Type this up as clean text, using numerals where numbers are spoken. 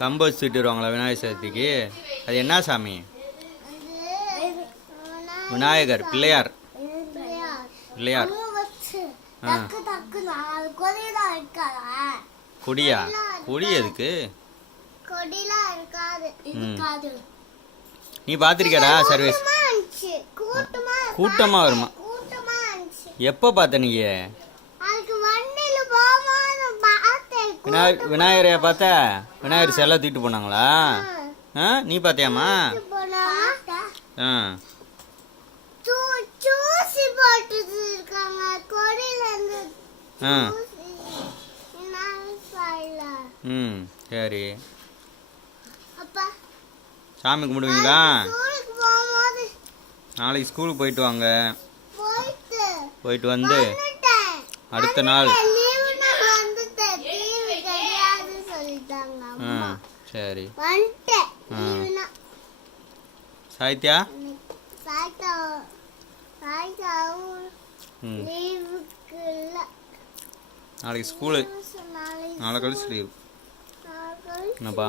கம்பு வச்சு தூக்கிட்டு வருவாங்களா விநாயகர் சதுர்த்திக்கு? அது என்ன சாமி? விநாயகர், பிள்ளையார். பிள்ளையார். கொடியா? கொடி எதுக்கு? நீ பாத்திருக்கடா சர்வீஸ்? கூட்டமா வருமா? எப்போ பார்த்த நீ? விநாயகரையா பார்த்த? விநாயகர் செல்ல தூக்கிட்டு போனாங்களா? நீ பார்த்தியாமா? சரி. சாமி கும்பிடுவீங்களா? நாளைக்கு ஸ்கூலுக்கு போயிட்டு வாங்க. போயிட்டு வந்து அடுத்த நாள். சரி. சாய்த்தியா? நாளைக்கு ஸ்கூலு, நாளை கழிச்சு லீவ். என்னப்பா?